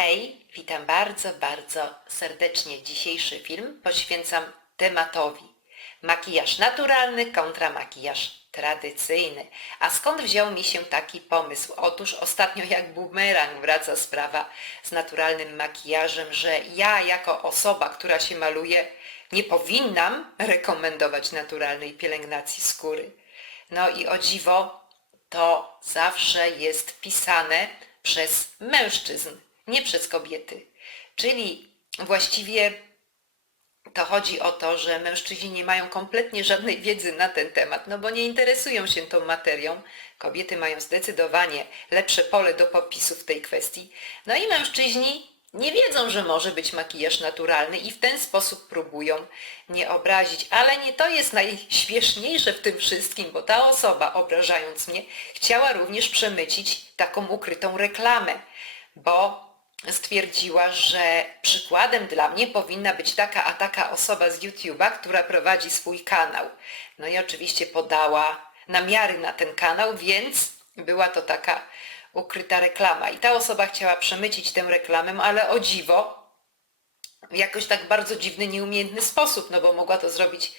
Hej, witam bardzo, bardzo serdecznie. Dzisiejszy film poświęcam tematowi makijaż naturalny kontra makijaż tradycyjny. A skąd wziął mi się taki pomysł? Otóż ostatnio jak bumerang wraca sprawa z naturalnym makijażem, że ja jako osoba, która się maluje, nie powinnam rekomendować naturalnej pielęgnacji skóry. No i o dziwo, to zawsze jest pisane przez mężczyzn, nie przez kobiety. Czyli właściwie to chodzi o to, że mężczyźni nie mają kompletnie żadnej wiedzy na ten temat, no bo nie interesują się tą materią. Kobiety mają zdecydowanie lepsze pole do popisu w tej kwestii. No i mężczyźni nie wiedzą, że może być makijaż naturalny i w ten sposób próbują nie obrazić. Ale nie to jest najśmieszniejsze w tym wszystkim, bo ta osoba, obrażając mnie, chciała również przemycić taką ukrytą reklamę, bo stwierdziła, że przykładem dla mnie powinna być taka a taka osoba z YouTube'a, która prowadzi swój kanał. No i oczywiście podała namiary na ten kanał, więc była to taka ukryta reklama. I ta osoba chciała przemycić tę reklamę, ale o dziwo, w jakoś tak bardzo dziwny, nieumiejętny sposób, no bo mogła to zrobić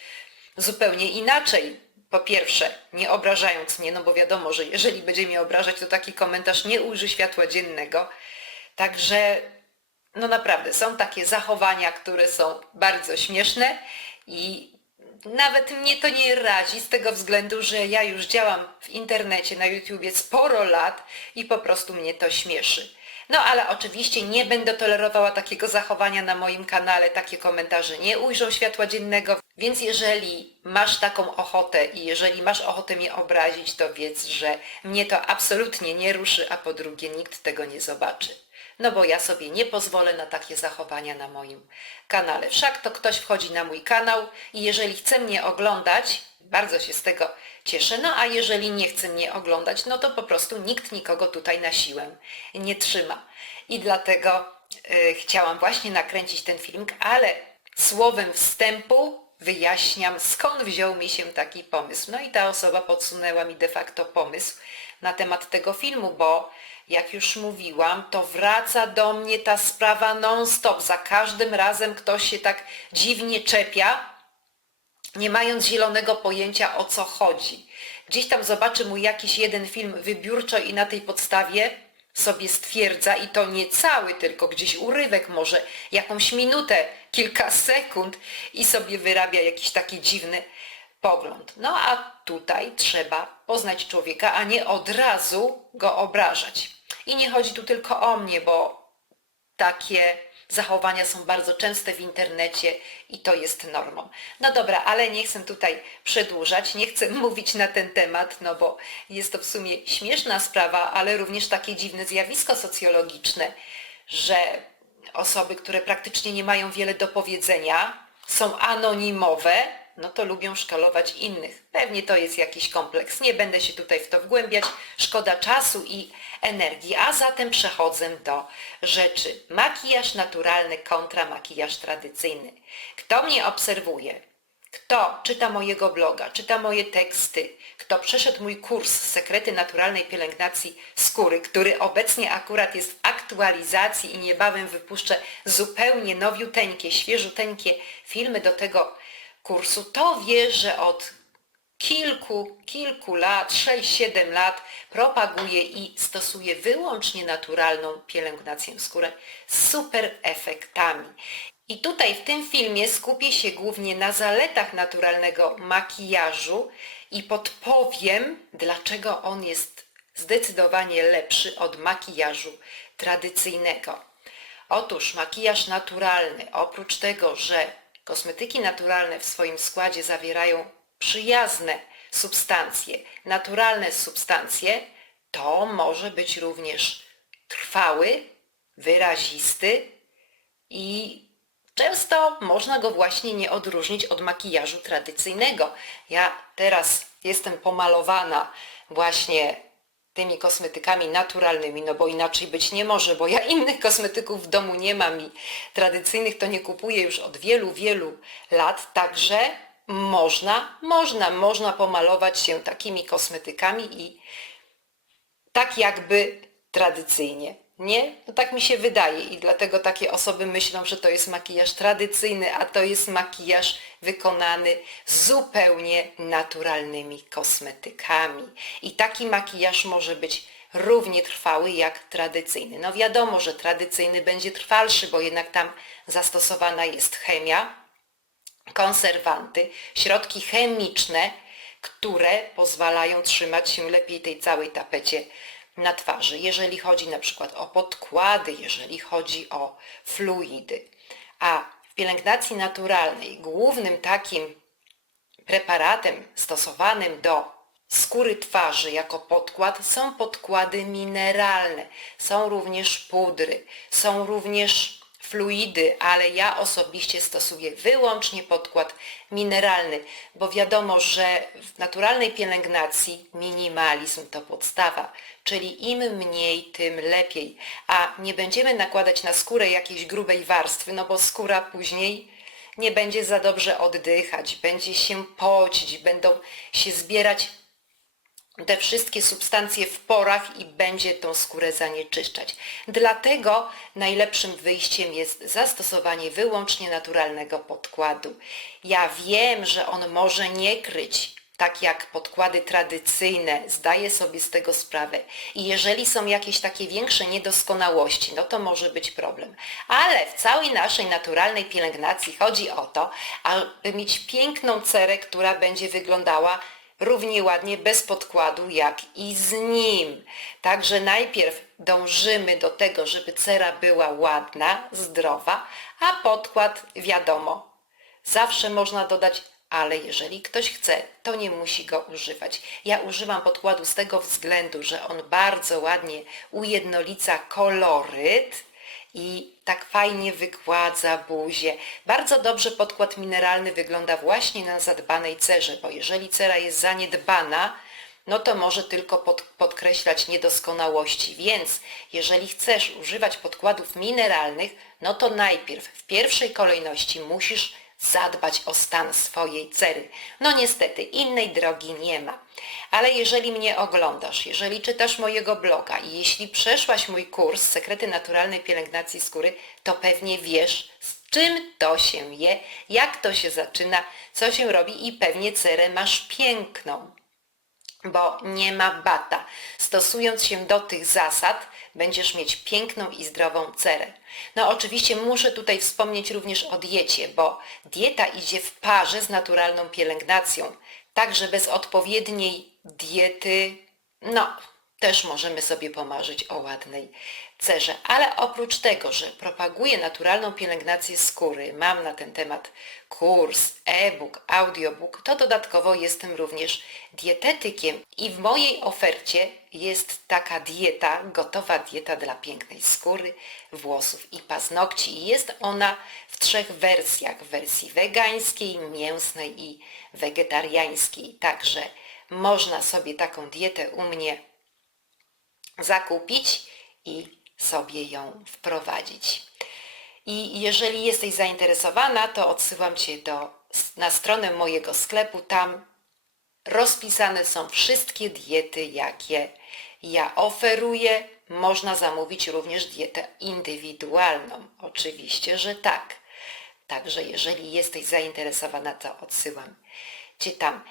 zupełnie inaczej. Po pierwsze, nie obrażając mnie, no bo wiadomo, że jeżeli będzie mnie obrażać, to taki komentarz nie ujrzy światła dziennego. Także, no naprawdę, są takie zachowania, które są bardzo śmieszne i nawet mnie to nie razi z tego względu, że ja już działam w internecie, na YouTubie sporo lat i po prostu mnie to śmieszy. No ale oczywiście nie będę tolerowała takiego zachowania na moim kanale, takie komentarze nie ujrzą światła dziennego, więc jeżeli masz taką ochotę i jeżeli masz ochotę mnie obrazić, to wiedz, że mnie to absolutnie nie ruszy, a po drugie nikt tego nie zobaczy. No bo ja sobie nie pozwolę na takie zachowania na moim kanale. Wszak to ktoś wchodzi na mój kanał i jeżeli chce mnie oglądać, bardzo się z tego cieszę, no a jeżeli nie chce mnie oglądać, no to po prostu nikt nikogo tutaj na siłę nie trzyma. I dlatego y, chciałam właśnie nakręcić ten filmik, ale słowem wstępu wyjaśniam, skąd wziął mi się taki pomysł. No i ta osoba podsunęła mi de facto pomysł na temat tego filmu, bo jak już mówiłam, to wraca do mnie ta sprawa non-stop. Za każdym razem ktoś się tak dziwnie czepia, nie mając zielonego pojęcia o co chodzi. Gdzieś tam zobaczy mu jakiś jeden film wybiórczo i na tej podstawie sobie stwierdza i to nie cały, tylko gdzieś urywek może, jakąś minutę, kilka sekund i sobie wyrabia jakiś taki dziwny pogląd. No a tutaj trzeba poznać człowieka, a nie od razu go obrażać. I nie chodzi tu tylko o mnie, bo takie zachowania są bardzo częste w internecie i to jest normą. No dobra, ale nie chcę tutaj przedłużać, nie chcę mówić na ten temat, no bo jest to w sumie śmieszna sprawa, ale również takie dziwne zjawisko socjologiczne, że osoby, które praktycznie nie mają wiele do powiedzenia, są anonimowe, no to lubią szkalować innych. Pewnie to jest jakiś kompleks. Nie będę się tutaj w to wgłębiać. Szkoda czasu i energii. A zatem przechodzę do rzeczy. Makijaż naturalny kontra makijaż tradycyjny. Kto mnie obserwuje, kto czyta mojego bloga, czyta moje teksty, kto przeszedł mój kurs Sekrety naturalnej pielęgnacji skóry, który obecnie akurat jest w aktualizacji i niebawem wypuszczę zupełnie nowiuteńkie, świeżuteńkie filmy do tego kursu, to wie, że od kilku, kilku lat, 6-7 lat propaguję i stosuję wyłącznie naturalną pielęgnację skóry z super efektami. I tutaj w tym filmie skupię się głównie na zaletach naturalnego makijażu i podpowiem, dlaczego on jest zdecydowanie lepszy od makijażu tradycyjnego. Otóż makijaż naturalny, oprócz tego, że kosmetyki naturalne w swoim składzie zawierają przyjazne substancje, naturalne substancje, to może być również trwały, wyrazisty i często można go właśnie nie odróżnić od makijażu tradycyjnego. Ja teraz jestem pomalowana właśnie tymi kosmetykami naturalnymi, no bo inaczej być nie może, bo ja innych kosmetyków w domu nie mam i tradycyjnych to nie kupuję już od wielu, wielu lat, także można, można, można pomalować się takimi kosmetykami i tak jakby tradycyjnie. Nie? No tak mi się wydaje i dlatego takie osoby myślą, że to jest makijaż tradycyjny, a to jest makijaż wykonany zupełnie naturalnymi kosmetykami. I taki makijaż może być równie trwały jak tradycyjny. No wiadomo, że tradycyjny będzie trwalszy, bo jednak tam zastosowana jest chemia, konserwanty, środki chemiczne, które pozwalają trzymać się lepiej tej całej tapecie na twarzy, jeżeli chodzi na przykład o podkłady, jeżeli chodzi o fluidy. A w pielęgnacji naturalnej głównym takim preparatem stosowanym do skóry twarzy jako podkład są podkłady mineralne, są również pudry, są również fluidy, ale ja osobiście stosuję wyłącznie podkład mineralny, bo wiadomo, że w naturalnej pielęgnacji minimalizm to podstawa, czyli im mniej, tym lepiej, a nie będziemy nakładać na skórę jakiejś grubej warstwy, no bo skóra później nie będzie za dobrze oddychać, będzie się pocić, będą się zbierać te wszystkie substancje w porach i będzie tą skórę zanieczyszczać. Dlatego najlepszym wyjściem jest zastosowanie wyłącznie naturalnego podkładu. Ja wiem, że on może nie kryć tak jak podkłady tradycyjne, zdaję sobie z tego sprawę. I jeżeli są jakieś takie większe niedoskonałości, no to może być problem. Ale w całej naszej naturalnej pielęgnacji chodzi o to, aby mieć piękną cerę, która będzie wyglądała równie ładnie bez podkładu jak i z nim. Także najpierw dążymy do tego, żeby cera była ładna, zdrowa, a podkład wiadomo. Zawsze można dodać, ale jeżeli ktoś chce, to nie musi go używać. Ja używam podkładu z tego względu, że on bardzo ładnie ujednolica koloryt, i tak fajnie wygładza buzię. Bardzo dobrze podkład mineralny wygląda właśnie na zadbanej cerze, bo jeżeli cera jest zaniedbana, no to może tylko pod, podkreślać niedoskonałości. Więc jeżeli chcesz używać podkładów mineralnych, no to najpierw w pierwszej kolejności musisz zadbać o stan swojej cery. No niestety, innej drogi nie ma. Ale jeżeli mnie oglądasz, jeżeli czytasz mojego bloga i jeśli przeszłaś mój kurs Sekrety Naturalnej Pielęgnacji Skóry, to pewnie wiesz, z czym to się je, jak to się zaczyna, co się robi i pewnie cerę masz piękną bo nie ma bata. Stosując się do tych zasad, będziesz mieć piękną i zdrową cerę. No oczywiście muszę tutaj wspomnieć również o diecie, bo dieta idzie w parze z naturalną pielęgnacją. Także bez odpowiedniej diety, no też możemy sobie pomarzyć o ładnej cerze. Ale oprócz tego, że propaguję naturalną pielęgnację skóry, mam na ten temat kurs, e-book, audiobook, to dodatkowo jestem również dietetykiem i w mojej ofercie jest taka dieta, gotowa dieta dla pięknej skóry, włosów i paznokci. I jest ona w trzech wersjach, w wersji wegańskiej, mięsnej i wegetariańskiej. Także można sobie taką dietę u mnie zakupić i sobie ją wprowadzić. I jeżeli jesteś zainteresowana, to odsyłam Cię do, na stronę mojego sklepu. Tam rozpisane są wszystkie diety, jakie ja oferuję. Można zamówić również dietę indywidualną. Oczywiście, że tak. Także jeżeli jesteś zainteresowana, to odsyłam Cię tam.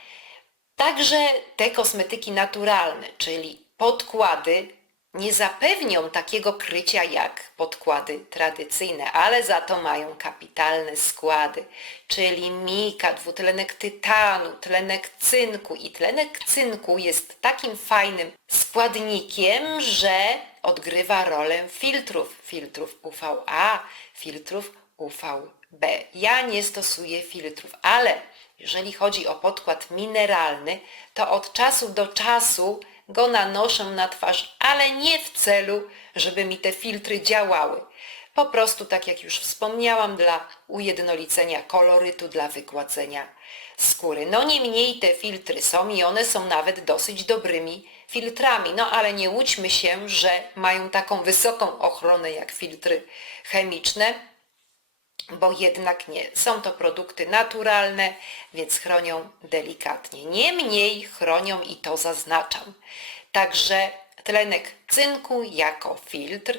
Także te kosmetyki naturalne, czyli podkłady nie zapewnią takiego krycia jak podkłady tradycyjne, ale za to mają kapitalne składy, czyli mika, dwutlenek tytanu, tlenek cynku i tlenek cynku jest takim fajnym składnikiem, że odgrywa rolę filtrów, filtrów UVA, filtrów UVB. Ja nie stosuję filtrów, ale jeżeli chodzi o podkład mineralny, to od czasu do czasu go nanoszę na twarz, ale nie w celu, żeby mi te filtry działały. Po prostu, tak jak już wspomniałam, dla ujednolicenia kolorytu, dla wygładzenia skóry. No niemniej te filtry są i one są nawet dosyć dobrymi filtrami. No ale nie łudźmy się, że mają taką wysoką ochronę jak filtry chemiczne, bo jednak nie. Są to produkty naturalne, więc chronią delikatnie. Niemniej chronią i to zaznaczam. Także tlenek cynku jako filtr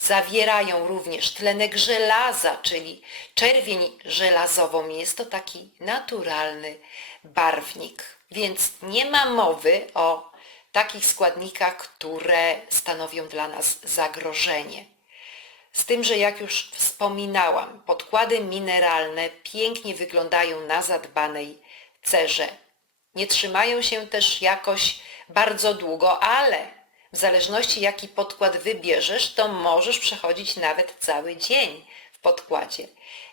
Zawierają również tlenek żelaza, czyli czerwień żelazową. Jest to taki naturalny barwnik. Więc nie ma mowy o takich składnikach, które stanowią dla nas zagrożenie. Z tym, że jak już wspominałam, podkłady mineralne pięknie wyglądają na zadbanej cerze. Nie trzymają się też jakoś bardzo długo, ale w zależności jaki podkład wybierzesz, to możesz przechodzić nawet cały dzień w podkładzie.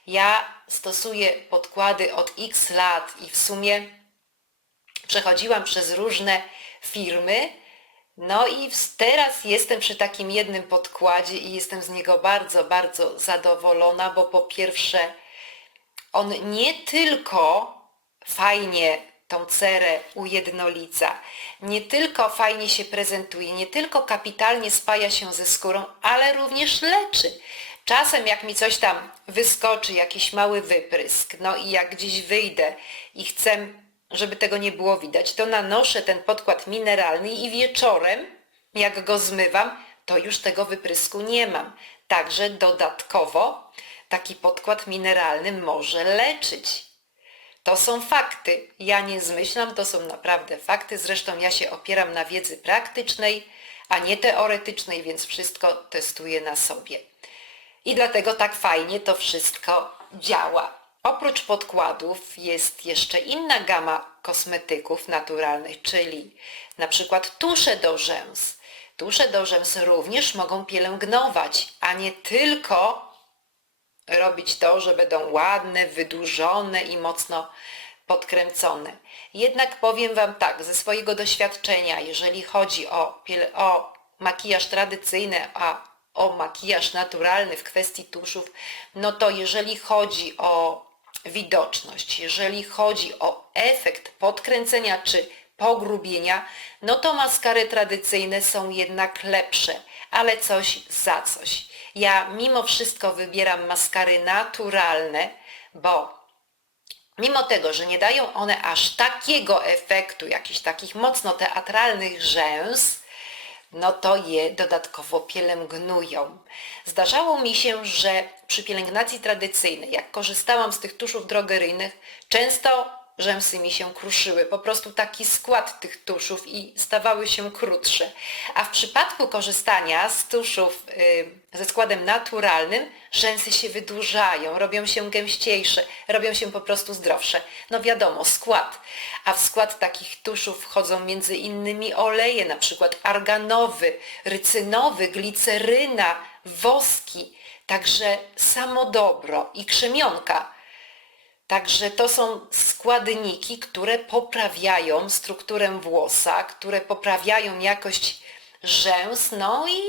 Ja stosuję podkłady od x lat i w sumie przechodziłam przez różne firmy, no i teraz jestem przy takim jednym podkładzie i jestem z niego bardzo, bardzo zadowolona, bo po pierwsze on nie tylko fajnie tą cerę ujednolica, nie tylko fajnie się prezentuje, nie tylko kapitalnie spaja się ze skórą, ale również leczy. Czasem jak mi coś tam wyskoczy, jakiś mały wyprysk, no i jak gdzieś wyjdę i chcę żeby tego nie było widać, to nanoszę ten podkład mineralny i wieczorem, jak go zmywam, to już tego wyprysku nie mam. Także dodatkowo taki podkład mineralny może leczyć. To są fakty. Ja nie zmyślam, to są naprawdę fakty. Zresztą ja się opieram na wiedzy praktycznej, a nie teoretycznej, więc wszystko testuję na sobie. I dlatego tak fajnie to wszystko działa. Oprócz podkładów jest jeszcze inna gama kosmetyków naturalnych, czyli na przykład tusze do rzęs. Tusze do rzęs również mogą pielęgnować, a nie tylko robić to, że będą ładne, wydłużone i mocno podkręcone. Jednak powiem Wam tak, ze swojego doświadczenia, jeżeli chodzi o, o makijaż tradycyjny, a o makijaż naturalny w kwestii tuszów, no to jeżeli chodzi o widoczność, jeżeli chodzi o efekt podkręcenia czy pogrubienia, no to maskary tradycyjne są jednak lepsze, ale coś za coś. Ja mimo wszystko wybieram maskary naturalne, bo mimo tego, że nie dają one aż takiego efektu, jakichś takich mocno teatralnych rzęs, no to je dodatkowo pielęgnują. Zdarzało mi się, że przy pielęgnacji tradycyjnej, jak korzystałam z tych tuszów drogeryjnych, często rzęsy mi się kruszyły. Po prostu taki skład tych tuszów i stawały się krótsze. A w przypadku korzystania z tuszów yy, ze składem naturalnym, rzęsy się wydłużają, robią się gęściejsze, robią się po prostu zdrowsze. No wiadomo, skład. A w skład takich tuszów wchodzą między innymi oleje, na przykład arganowy, rycynowy, gliceryna, woski, także samo dobro i krzemionka Także to są składniki, które poprawiają strukturę włosa, które poprawiają jakość rzęs, no i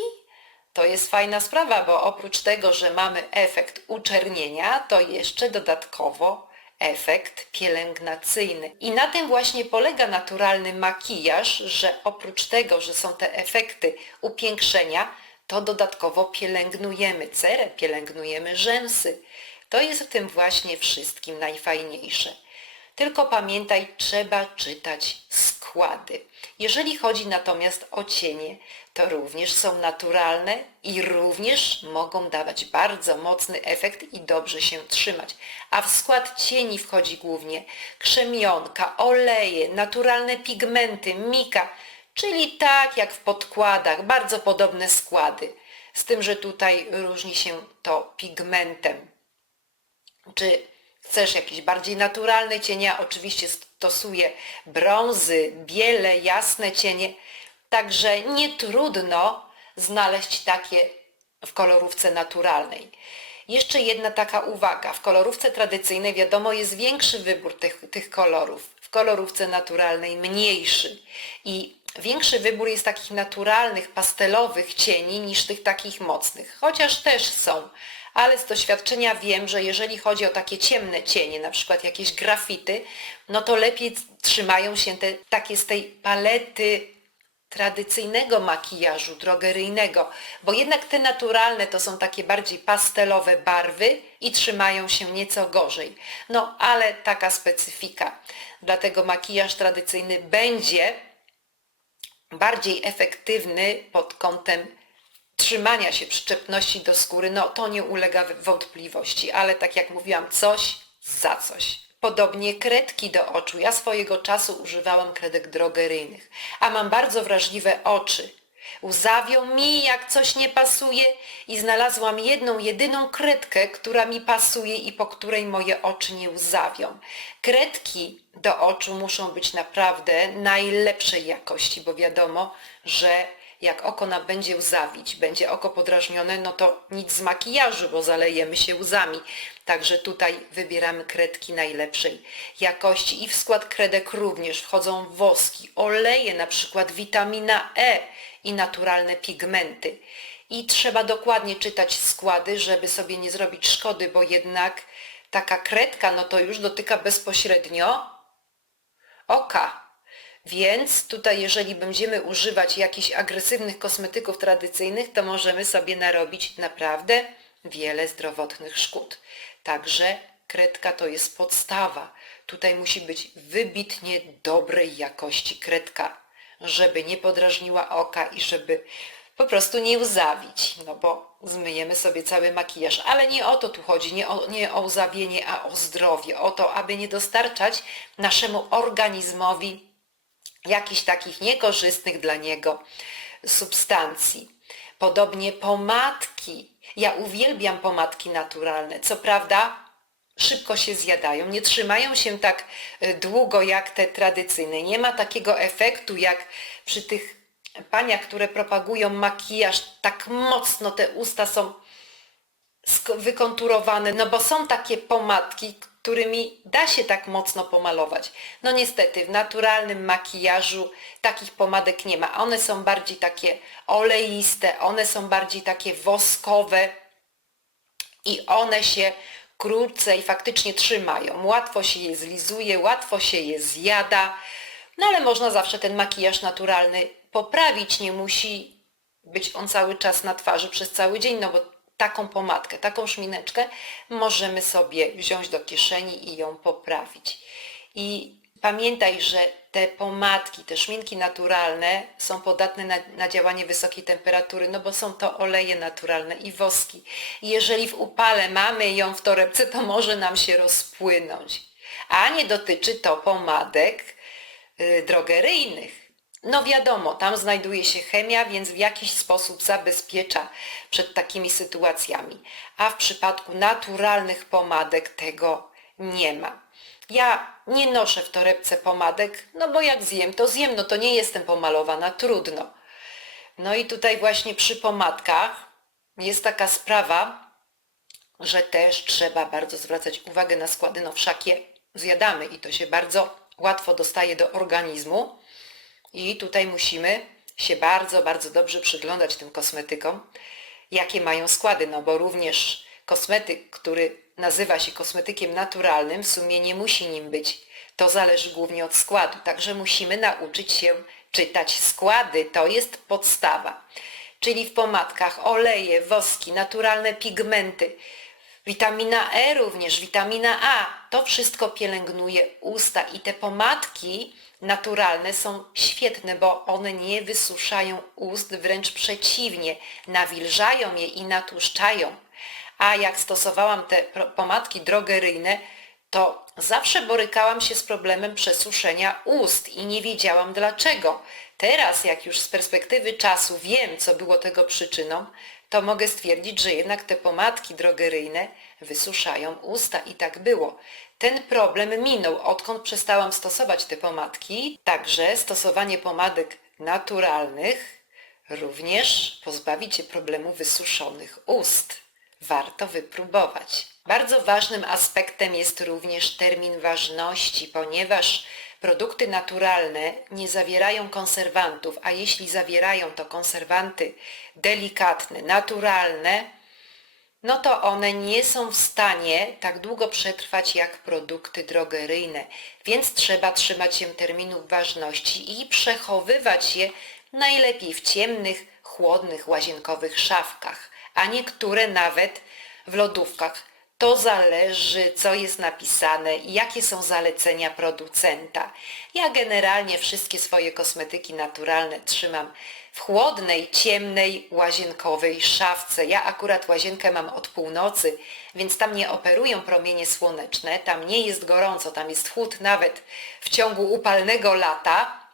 to jest fajna sprawa, bo oprócz tego, że mamy efekt uczernienia, to jeszcze dodatkowo efekt pielęgnacyjny. I na tym właśnie polega naturalny makijaż, że oprócz tego, że są te efekty upiększenia, to dodatkowo pielęgnujemy cerę, pielęgnujemy rzęsy, to jest w tym właśnie wszystkim najfajniejsze. Tylko pamiętaj, trzeba czytać składy. Jeżeli chodzi natomiast o cienie, to również są naturalne i również mogą dawać bardzo mocny efekt i dobrze się trzymać. A w skład cieni wchodzi głównie krzemionka, oleje, naturalne pigmenty, mika, czyli tak jak w podkładach, bardzo podobne składy. Z tym, że tutaj różni się to pigmentem. Czy chcesz jakieś bardziej naturalne cienia? Oczywiście stosuję brązy, biele, jasne cienie. Także nie trudno znaleźć takie w kolorówce naturalnej. Jeszcze jedna taka uwaga. W kolorówce tradycyjnej wiadomo jest większy wybór tych, tych kolorów. W kolorówce naturalnej mniejszy. I większy wybór jest takich naturalnych, pastelowych cieni niż tych takich mocnych. Chociaż też są ale z doświadczenia wiem, że jeżeli chodzi o takie ciemne cienie, na przykład jakieś grafity, no to lepiej trzymają się te takie z tej palety tradycyjnego makijażu drogeryjnego, bo jednak te naturalne to są takie bardziej pastelowe barwy i trzymają się nieco gorzej. No ale taka specyfika. Dlatego makijaż tradycyjny będzie bardziej efektywny pod kątem trzymania się przyczepności do skóry, no to nie ulega wątpliwości, ale tak jak mówiłam, coś za coś. Podobnie kredki do oczu. Ja swojego czasu używałam kredek drogeryjnych, a mam bardzo wrażliwe oczy. Łzawią mi, jak coś nie pasuje i znalazłam jedną, jedyną kredkę, która mi pasuje i po której moje oczy nie łzawią. Kredki do oczu muszą być naprawdę najlepszej jakości, bo wiadomo, że jak oko nam będzie łzawić, będzie oko podrażnione, no to nic z makijażu, bo zalejemy się łzami. Także tutaj wybieramy kredki najlepszej jakości i w skład kredek również wchodzą woski, oleje, na przykład witamina E i naturalne pigmenty. I trzeba dokładnie czytać składy, żeby sobie nie zrobić szkody, bo jednak taka kredka, no to już dotyka bezpośrednio oka. Więc tutaj jeżeli będziemy używać jakichś agresywnych kosmetyków tradycyjnych, to możemy sobie narobić naprawdę wiele zdrowotnych szkód. Także kredka to jest podstawa. Tutaj musi być wybitnie dobrej jakości kredka, żeby nie podrażniła oka i żeby po prostu nie łzawić, no bo zmyjemy sobie cały makijaż. Ale nie o to tu chodzi, nie o, nie o łzawienie, a o zdrowie, o to, aby nie dostarczać naszemu organizmowi jakichś takich niekorzystnych dla niego substancji. Podobnie pomadki. Ja uwielbiam pomadki naturalne. Co prawda szybko się zjadają, nie trzymają się tak y, długo jak te tradycyjne. Nie ma takiego efektu jak przy tych paniach, które propagują makijaż, tak mocno te usta są wykonturowane, no bo są takie pomadki, którymi da się tak mocno pomalować. No niestety, w naturalnym makijażu takich pomadek nie ma. One są bardziej takie oleiste, one są bardziej takie woskowe i one się krócej faktycznie trzymają. Łatwo się je zlizuje, łatwo się je zjada, no ale można zawsze ten makijaż naturalny poprawić. Nie musi być on cały czas na twarzy przez cały dzień, no bo taką pomadkę, taką szmineczkę możemy sobie wziąć do kieszeni i ją poprawić. I pamiętaj, że te pomadki, te szminki naturalne są podatne na, na, działanie wysokiej temperatury, no bo są to oleje naturalne i woski. Jeżeli w upale mamy ją w torebce, to może nam się rozpłynąć. A nie dotyczy to pomadek yy, drogeryjnych. No wiadomo, tam znajduje się chemia, więc w jakiś sposób zabezpiecza przed takimi sytuacjami. A w przypadku naturalnych pomadek tego nie ma. Ja nie noszę w torebce pomadek, no bo jak zjem, to zjem, no to nie jestem pomalowana, trudno. No i tutaj właśnie przy pomadkach jest taka sprawa, że też trzeba bardzo zwracać uwagę na składy, no wszak je zjadamy i to się bardzo łatwo dostaje do organizmu. I tutaj musimy się bardzo, bardzo dobrze przyglądać tym kosmetykom, jakie mają składy, no bo również kosmetyk, który nazywa się kosmetykiem naturalnym, w sumie nie musi nim być. To zależy głównie od składu, także musimy nauczyć się czytać składy, to jest podstawa. Czyli w pomadkach oleje, woski, naturalne pigmenty, witamina E również, witamina A, to wszystko pielęgnuje usta i te pomadki naturalne są świetne, bo one nie wysuszają ust, wręcz przeciwnie, nawilżają je i natłuszczają. A jak stosowałam te pomadki drogeryjne, to zawsze borykałam się z problemem przesuszenia ust i nie wiedziałam dlaczego. Teraz, jak już z perspektywy czasu wiem, co było tego przyczyną, to mogę stwierdzić, że jednak te pomadki drogeryjne wysuszają usta i tak było. Ten problem minął, odkąd przestałam stosować te pomadki, także stosowanie pomadek naturalnych również pozbawi Cię problemu wysuszonych ust. Warto wypróbować. Bardzo ważnym aspektem jest również termin ważności, ponieważ produkty naturalne nie zawierają konserwantów, a jeśli zawierają to konserwanty delikatne, naturalne, no to one nie są w stanie tak długo przetrwać jak produkty drogeryjne, więc trzeba trzymać się terminów ważności i przechowywać je najlepiej w ciemnych, chłodnych, łazienkowych szafkach, a niektóre nawet w lodówkach. To zależy, co jest napisane i jakie są zalecenia producenta. Ja generalnie wszystkie swoje kosmetyki naturalne trzymam w chłodnej, ciemnej, łazienkowej szafce. Ja akurat łazienkę mam od północy, więc tam nie operują promienie słoneczne, tam nie jest gorąco, tam jest chłód nawet w ciągu upalnego lata,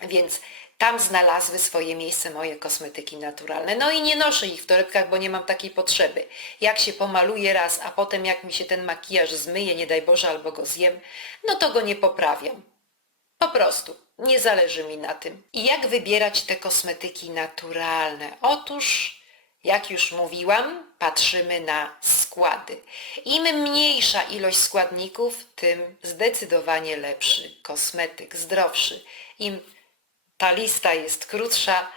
więc tam znalazły swoje miejsce moje kosmetyki naturalne. No i nie noszę ich w torebkach, bo nie mam takiej potrzeby. Jak się pomaluję raz, a potem jak mi się ten makijaż zmyje, nie daj Boże, albo go zjem, no to go nie poprawiam. Po prostu. Nie zależy mi na tym. I jak wybierać te kosmetyki naturalne? Otóż, jak już mówiłam, patrzymy na składy. Im mniejsza ilość składników, tym zdecydowanie lepszy kosmetyk, zdrowszy. Im ta lista jest krótsza,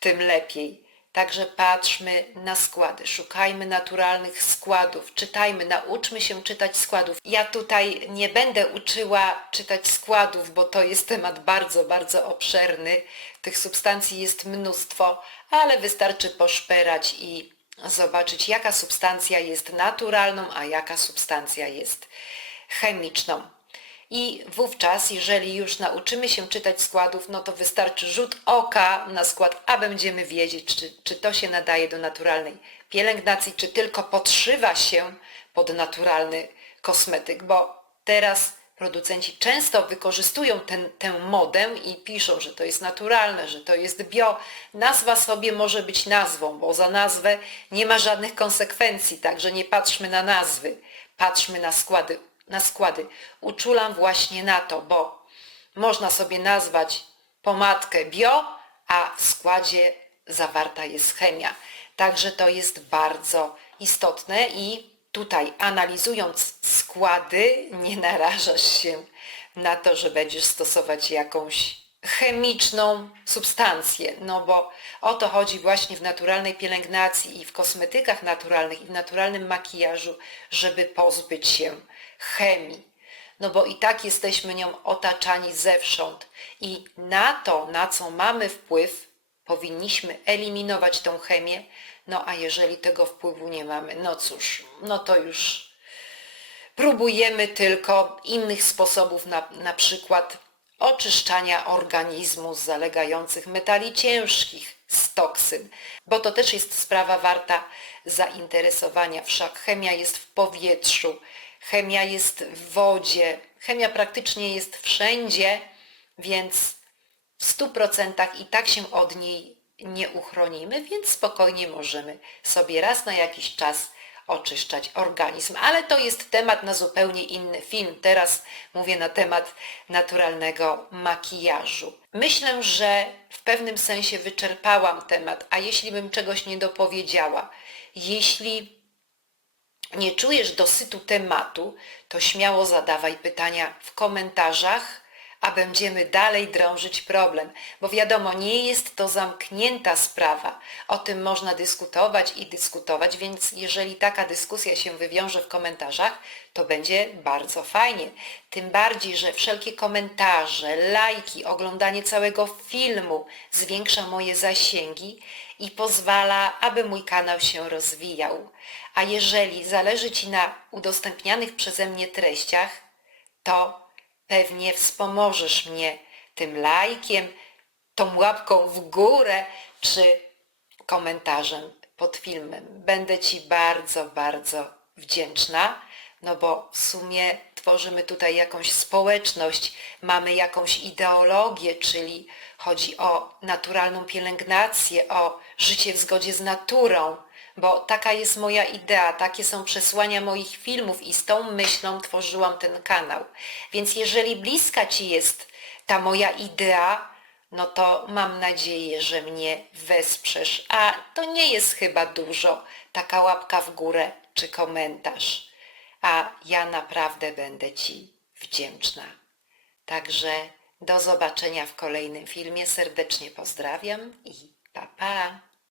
tym lepiej. Także patrzmy na składy, szukajmy naturalnych składów, czytajmy, nauczmy się czytać składów. Ja tutaj nie będę uczyła czytać składów, bo to jest temat bardzo, bardzo obszerny. Tych substancji jest mnóstwo, ale wystarczy poszperać i zobaczyć, jaka substancja jest naturalną, a jaka substancja jest chemiczną. I wówczas, jeżeli już nauczymy się czytać składów, no to wystarczy rzut oka na skład, a będziemy wiedzieć, czy, czy to się nadaje do naturalnej pielęgnacji, czy tylko podszywa się pod naturalny kosmetyk, bo teraz producenci często wykorzystują ten, tę modę i piszą, że to jest naturalne, że to jest bio. Nazwa sobie może być nazwą, bo za nazwę nie ma żadnych konsekwencji, także nie patrzmy na nazwy, patrzmy na składy na składy. Uczulam właśnie na to, bo można sobie nazwać pomadkę bio, a w składzie zawarta jest chemia. Także to jest bardzo istotne i tutaj analizując składy nie narażasz się na to, że będziesz stosować jakąś chemiczną substancję, no bo o to chodzi właśnie w naturalnej pielęgnacji i w kosmetykach naturalnych i w naturalnym makijażu, żeby pozbyć się chemii. No bo i tak jesteśmy nią otaczani zewsząd i na to, na co mamy wpływ, powinniśmy eliminować tą chemię, no a jeżeli tego wpływu nie mamy, no cóż, no to już próbujemy tylko innych sposobów, na, na przykład oczyszczania organizmu z zalegających metali ciężkich, z toksyn, bo to też jest sprawa warta zainteresowania. Wszak chemia jest w powietrzu, chemia jest w wodzie, chemia praktycznie jest wszędzie, więc w stu procentach i tak się od niej nie uchronimy, więc spokojnie możemy sobie raz na jakiś czas oczyszczać organizm. Ale to jest temat na zupełnie inny film. Teraz mówię na temat naturalnego makijażu. Myślę, że w pewnym sensie wyczerpałam temat, a jeśli bym czegoś nie dopowiedziała, jeśli nie czujesz dosytu tematu, to śmiało zadawaj pytania w komentarzach a będziemy dalej drążyć problem, bo wiadomo, nie jest to zamknięta sprawa. O tym można dyskutować i dyskutować, więc jeżeli taka dyskusja się wywiąże w komentarzach, to będzie bardzo fajnie. Tym bardziej, że wszelkie komentarze, lajki, oglądanie całego filmu zwiększa moje zasięgi i pozwala, aby mój kanał się rozwijał. A jeżeli zależy Ci na udostępnianych przeze mnie treściach, to Pewnie wspomożesz mnie tym lajkiem, tą łapką w górę czy komentarzem pod filmem. Będę Ci bardzo, bardzo wdzięczna, no bo w sumie tworzymy tutaj jakąś społeczność, mamy jakąś ideologię, czyli chodzi o naturalną pielęgnację, o życie w zgodzie z naturą, bo taka jest moja idea, takie są przesłania moich filmów i z tą myślą tworzyłam ten kanał. Więc jeżeli bliska Ci jest ta moja idea, no to mam nadzieję, że mnie wesprzesz. A to nie jest chyba dużo, taka łapka w górę czy komentarz. A ja naprawdę będę Ci wdzięczna. Także do zobaczenia w kolejnym filmie. Serdecznie pozdrawiam i pa pa!